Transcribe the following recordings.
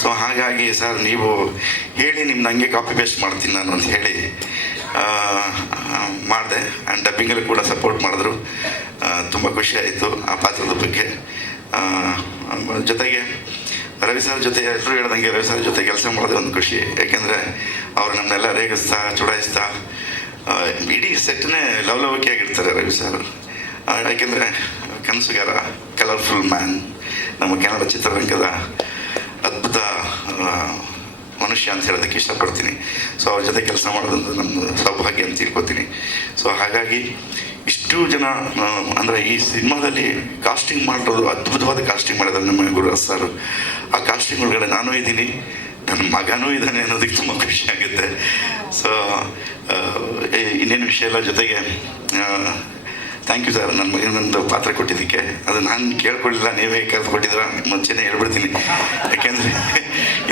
So ಹಾಗಾಗಿ sir ನೀವು ಹೇಳಿ ನಿಮ್ನ ಹಂಗೆ ಕಾಪಿ ಪೇಸ್ಟ್ ಮಾಡ್ತೀನಿ ನಾನು ಅಂತ ಹೇಳಿ ಮಾಡಿದೆ. ಆ್ಯಂಡ್ ಡಬ್ಬಿಂಗಲ್ಲಿ ಕೂಡ ಸಪೋರ್ಟ್ ಮಾಡಿದ್ರು. ತುಂಬ ಖುಷಿ ಆಯಿತು ಆ ಪಾತ್ರದ ಬಗ್ಗೆ. ಜೊತೆಗೆ ರವಿ ಸರ್ ಜೊತೆ ಎಲ್ಲರೂ ಹೇಳ್ದಂಗೆ ರವಿ ಸರ್ ಜೊತೆ ಕೆಲಸ ಮಾಡೋದೇ ಒಂದು ಖುಷಿ. ಯಾಕೆಂದರೆ ಅವ್ರು ನಮ್ಮನ್ನೆಲ್ಲ ರೇಗಿಸ್ತಾ ಚುಡಾಯಿಸ್ತಾ ಇಡೀ ಸೆಟ್ನೇ ಲವಲವಿಕೆಯಾಗಿರ್ತಾರೆ ರವಿ ಸರ್. ಯಾಕೆಂದರೆ ಕನಸುಗಾರ, ಕಲರ್ಫುಲ್ ಮ್ಯಾನ್, ನಮ್ಮ ಕನ್ನಡ ಚಿತ್ರರಂಗದ ಅದ್ಭುತ ಮನುಷ್ಯ ಅಂತ ಹೇಳೋದಕ್ಕೆ ಇಷ್ಟಪಡ್ತೀನಿ. ಸೊ ಅವ್ರ ಜೊತೆ ಕೆಲಸ ಮಾಡೋದಂತ ನನ್ನ ಸೌಭಾಗ್ಯ ಅಂತ ತಿಳ್ಕೊತೀನಿ. ಸೊ ಹಾಗಾಗಿ ಇಷ್ಟು ಜನ ಅಂದರೆ ಈ ಸಿನಿಮಾದಲ್ಲಿ ಕಾಸ್ಟಿಂಗ್ ಮಾಡೋದು, ಅದ್ಭುತವಾದ ಕಾಸ್ಟಿಂಗ್ ಮಾಡಿದ್ದಾರೆ ನಮ್ಮ ಗುರುರಾಜ್ ಸರ್. ಆ ಕಾಸ್ಟಿಂಗ್ ಒಳಗಡೆ ನಾನು ಇದ್ದೀನಿ, ನನ್ನ ಮಗನೂ ಇದ್ದಾನೆ ಅನ್ನೋದಕ್ಕೆ ತುಂಬ ಖುಷಿ ಆಗುತ್ತೆ. ಸೊ ಇನ್ನೇನು ವಿಷಯ ಎಲ್ಲ ಜೊತೆಗೆ ಥ್ಯಾಂಕ್ ಯು ಸರ್, ನನ್ನ ಮಗನೊಂದು ಪಾತ್ರ ಕೊಟ್ಟಿದ್ದಕ್ಕೆ. ಅದು ನಾನು ಕೇಳ್ಕೊಳ್ಳಿಲ್ಲ, ನೀವೇ ಕರೆದು ಕೊಟ್ಟಿದ್ರ ಮುಂಚೆನೇ ಹೇಳ್ಬಿಡ್ತೀನಿ. ಯಾಕೆಂದರೆ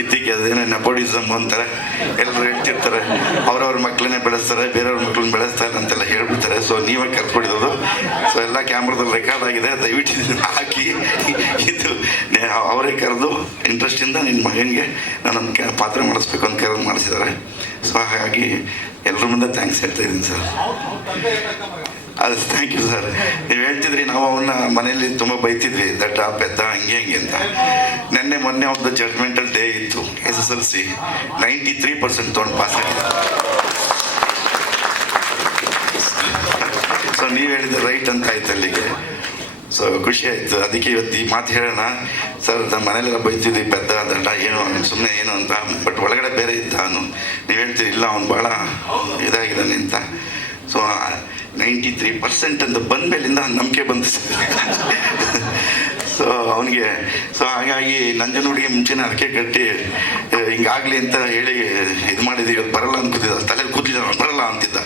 ಇತ್ತೀಗೆ ಅದೇನೋ ನೆಪೋಟಿಸಮ್ ಅಂತಾರೆ, ಎಲ್ಲರೂ ಹೇಳ್ತಿರ್ತಾರೆ ಅವ್ರವ್ರ ಮಕ್ಕಳನ್ನೇ ಬೆಳೆಸ್ತಾರೆ, ಬೇರೆಯವ್ರ ಮಕ್ಕಳನ್ನ ಬೆಳೆಸ್ತಾರೆ ಅಂತೆಲ್ಲ ಹೇಳ್ಬಿಡ್ತಾರೆ. ಸೊ ನೀವೇ ಕರೆದು ಕೊಟ್ಟಿರೋದು. ಸೊ ಎಲ್ಲ ಕ್ಯಾಮ್ರಾದಲ್ಲಿ ರೆಕಾರ್ಡ್ ಆಗಿದೆ, ದಯವಿಟ್ಟು ಇದನ್ನು ಹಾಕಿ. ಇದು ಅವರೇ ಕರೆದು ಇಂಟ್ರೆಸ್ಟಿಂದ ನಿನ್ನ ಮಗನಿಗೆ ನಾನೊಂದು ಪಾತ್ರ ಮಾಡಿಸ್ಬೇಕು ಅಂತ ಕರೆದು ಮಾಡಿಸಿದ್ದಾರೆ. ಸೊ ಹಾಗಾಗಿ ಎಲ್ಲರ ಮುಂದೆ ಥ್ಯಾಂಕ್ಸ್ ಹೇಳ್ತಾ ಇದ್ದೀನಿ ಸರ್. ಅದು ಥ್ಯಾಂಕ್ ಯು ಸರ್. ನೀವು ಹೇಳ್ತಿದ್ರಿ, ನಾವು ಅವನ್ನ ಮನೇಲಿ ತುಂಬ ಬೈತಿದ್ವಿ, ದಡ್ಡ ಪೆದ್ದ ಹಂಗೆ ಅಂತ. ಮೊನ್ನೆ ಒಂದು ಜಡ್ಜ್ಮೆಂಟಲ್ ಡೇ ಇತ್ತು, SSLC 93% ತೊಗೊಂಡು ಪಾಸ್ ಆಗಿದೆ. ಸೊ ನೀವು ಹೇಳಿದ ರೈಟ್ ಅಂತ ಆಯ್ತು ಅಲ್ಲಿಗೆ. ಸೊ ಖುಷಿ ಆಯಿತು. ಅದಕ್ಕೆ ಇವತ್ತು ಈ ಮಾತು ಹೇಳೋಣ ಸರ್. ನಮ್ಮ ಮನೇಲೆಲ್ಲ ಬೈತಿದ್ವಿ, ಪೆದ್ದ ದಡ್ಡ ಏನೋ ಸುಮ್ಮನೆ ಏನು ಅಂತ. ಬಟ್ ಒಳಗಡೆ ಬೇರೆ ಇದ್ದ ಅವನು. ನೀವು ಹೇಳ್ತೀರಿ ಇಲ್ಲ ಅವ್ನು ಭಾಳ ಇದಾಗಿದ್ದಾನೆ ಅಂತ. ಸೊ 93% ಅಂತ ಬಂದಮೇಲಿಂದ ನಂಬಿಕೆ ಬಂತು ಸರ್. ಸೊ ಅವನಿಗೆ ಸೊ ಹಾಗಾಗಿ ನಂಜನಗೂಡಿಗೆ ಮುಂಚೆನೇ ಅದಕ್ಕೆ ಕಟ್ಟಿ ಹಿಂಗಾಗಲಿ ಅಂತ ಹೇಳಿ ಇದು ಮಾಡಿದ್ವಿ. ಇವತ್ತು ಬರಲ್ಲ ಅಂತ ಕೂತಿದ್ದ, ತಲೆಯಲ್ಲಿ ಕೂತಿದ್ದ, ಬರಲ್ಲ ಅಂತಿದ್ದ.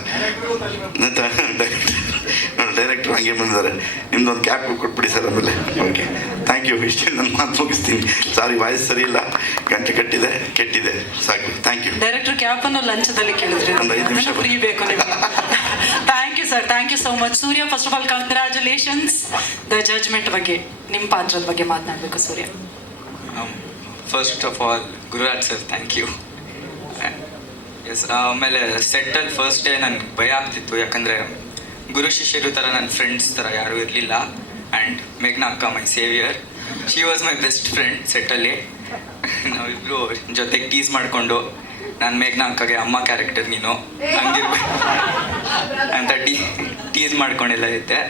ಡೈರೆಕ್ಟ್ರ್ ಹಂಗೆ ಬಂದಿದ್ದಾರೆ, ನಿಮ್ದೊಂದು ಕ್ಯಾಪ್ ಕೊಟ್ಬಿಡಿ ಸರ್. ಆಮೇಲೆ ಓಕೆ ಥ್ಯಾಂಕ್ ಯು. ಇಷ್ಟೇ ನನ್ನ ಮಾತು ಮುಗಿಸ್ತೀನಿ. ಸಾರಿ, ವಾಯ್ಸ್ ಸರಿ ಇಲ್ಲ, ಗಂಟೆ ಕೆಟ್ಟಿದೆ ಸಾಕು. Thank you. ಡೈರೆಕ್ಟರ್ ಕ್ಯಾಪ್ ಅನ್ನು ಲಂಚದಲ್ಲಿ ಕೇಳಿದ್ರೆ ಒಂದು 5 ನಿಮಿಷ ಬೇಕು. Thank you sir, thank you so much. Surya, first of all congratulations. The judgement ಬಗ್ಗೆ, ನಿಮ್ಮ ಪಾತ್ರದ ಬಗ್ಗೆ ಮಾತನಾಡಬೇಕು Surya. First of all Gururaj sir thank you. Yes, ಆಮೇಲೆ ಸೆಟ್ಟಲ್ಲಿ ಫಸ್ಟ್ ಡೇ ನನಗೆ ಭಯ ಆಗ್ತಿತ್ತು. ಯಾಕಂದರೆ ಗುರು ಶಿಷ್ಯರು ಥರ ನನ್ನ ಫ್ರೆಂಡ್ಸ್ ಥರ ಯಾರೂ ಇರಲಿಲ್ಲ. ಆ್ಯಂಡ್ ಮೇಘ್ನಾ ಅಕ್ಕ my saviour, she was my best friend ಸೆಟ್ಟಲ್ಲಿ. ನಾವಿಬ್ಬರು ಜೊತೆಗೆ ಟೀಸ್ ಮಾಡಿಕೊಂಡು, ನಾನು ಮೇಘ್ನಾ ಅಕ್ಕಗೆ ಅಮ್ಮ ಕ್ಯಾರೆಕ್ಟರ್ ನೀನು ಹಂಗಿರ್ಬೇಕು ಅಂತ ಟೀಸ್ ಮಾಡ್ಕೊಂಡೆಲ್ಲ ಇದ್ದೆ.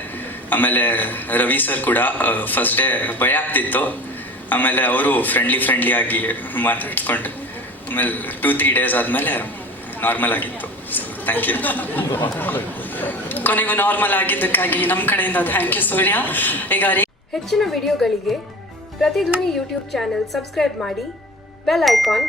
ಆಮೇಲೆ ರವಿ ಸರ್ ಕೂಡ ಫಸ್ಟ್ ಡೇ ಭಯ ಆಗ್ತಿತ್ತು. ಆಮೇಲೆ ಅವರು ಫ್ರೆಂಡ್ಲಿ ಆಗಿ ಮಾತಾಡ್ಕೊಂಡು ಆಮೇಲೆ 2-3 ಡೇಸ್ ಆದಮೇಲೆ ನಾರ್ಮಲ್ ಆಗಿತ್ತು. Thank you. ಕೊನೆಗೂ ನಾರ್ಮಲ್ ಆಗಿದ್ದಕ್ಕಾಗಿ ನಮ್ಮ ಕಡೆಯಿಂದ ಥ್ಯಾಂಕ್ ಯು ಸೂರ್ಯ. ಈಗ ಹೆಚ್ಚಿನ ವಿಡಿಯೋಗಳಿಗೆ ಪ್ರತಿಧ್ವನಿ ಯೂಟ್ಯೂಬ್ ಚಾನೆಲ್ ಸಬ್ಸ್ಕ್ರೈಬ್ ಮಾಡಿ, ಬೆಲ್ ಐಕಾನ್